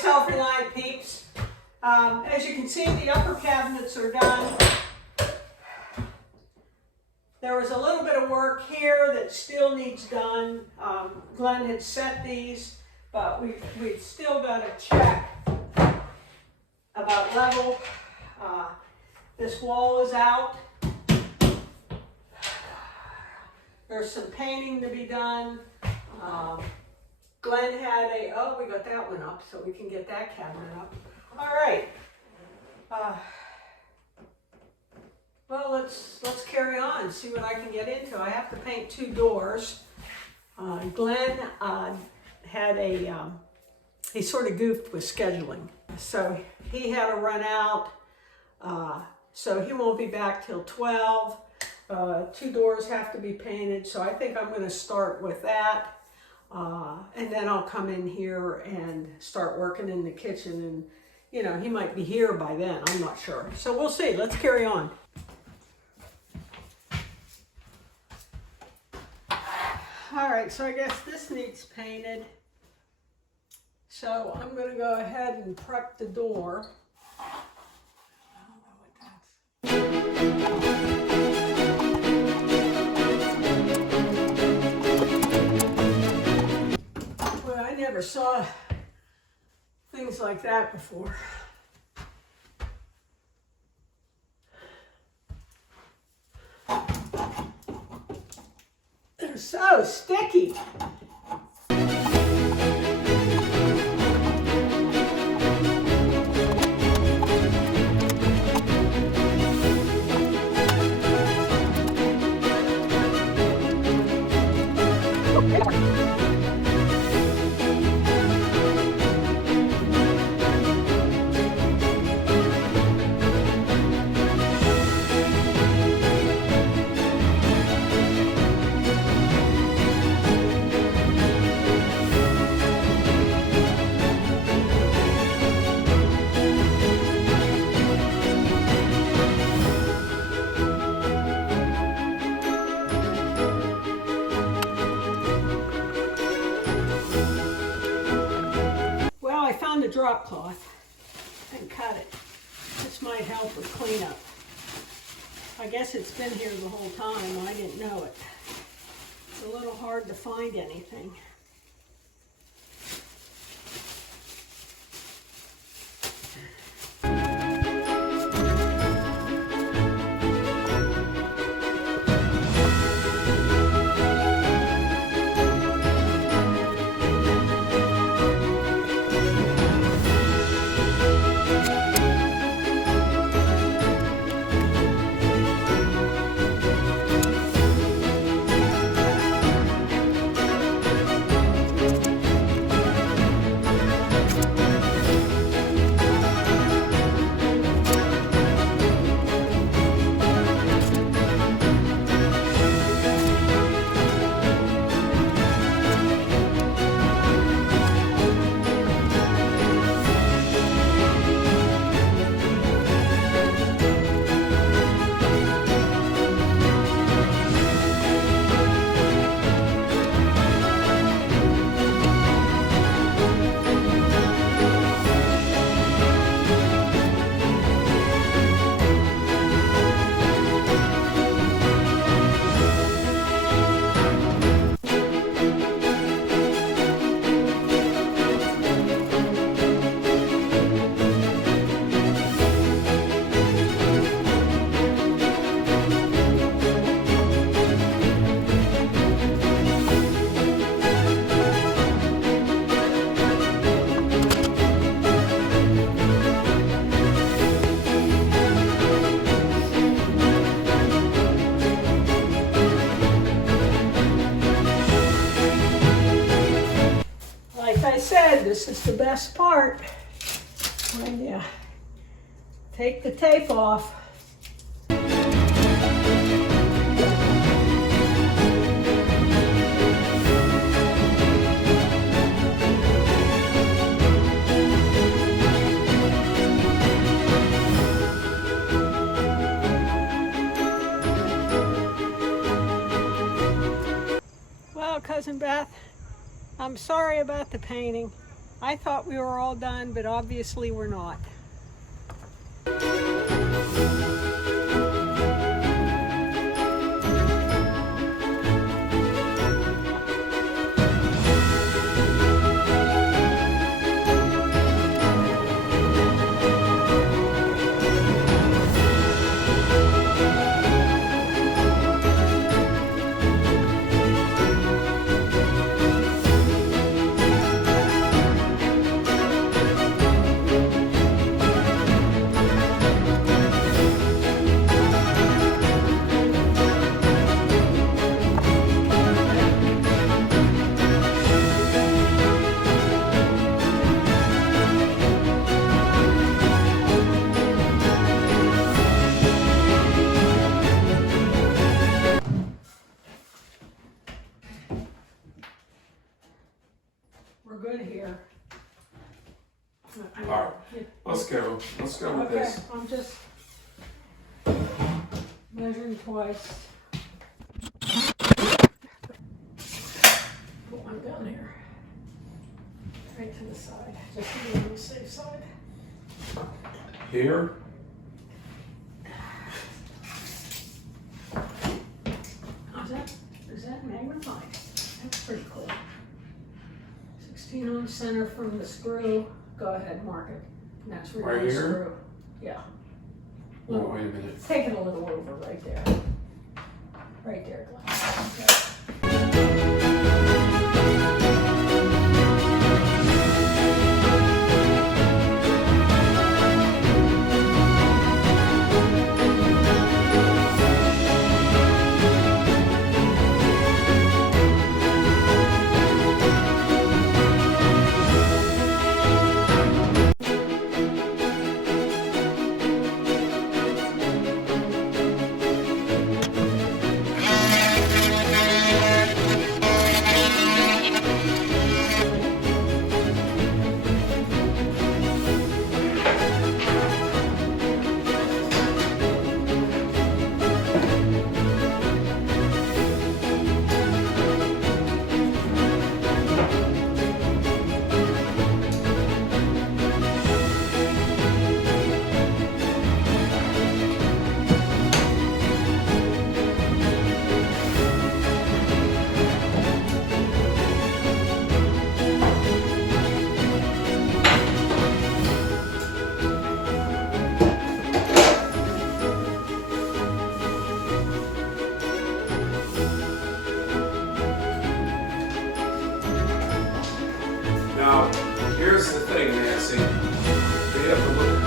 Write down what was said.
Self-reliant peeps. As you can see, the upper cabinets are done. There was a little bit of work here that still needs done. Glenn had set these, but we've still got to check about level. This wall is out. There's some painting to be done. Glenn had we got that one up, so we can get that cabinet up. All right. Well, let's carry on and see what I can get into. I have to paint 2 doors. Glenn had he sort of goofed with scheduling. So he had to run out. So he won't be back till 12. 2 doors have to be painted. So I think I'm going to start with that. And then I'll come in here and start working in the kitchen, and you know, he might be here by then, I'm not sure. So we'll see, let's carry on. All right, so I guess this needs painted. So I'm gonna go ahead and prep the door. I never saw things like that before. They're so sticky. The drop cloth and cut it. This might help with cleanup. I guess it's been here the whole time. I didn't know it. It's a little hard to find anything. This is the best part, when you take the tape off. Well, Cousin Beth, I'm sorry about the painting. I thought we were all done, but obviously we're not. We're good here. All right, let's go. Let's go with Okay, this. I'm just measuring twice. Put one down here. Right to the side, just to be on the safe side. Here. Is that magnified? That's pretty cool. 16 on center from the screw. Go ahead, mark it. And that's where Right the here? screw. Yeah. Oh, wait a minute. Take it a little over right there. Right there, Glenn. Okay. Now, here's the thing, Nancy. We have to look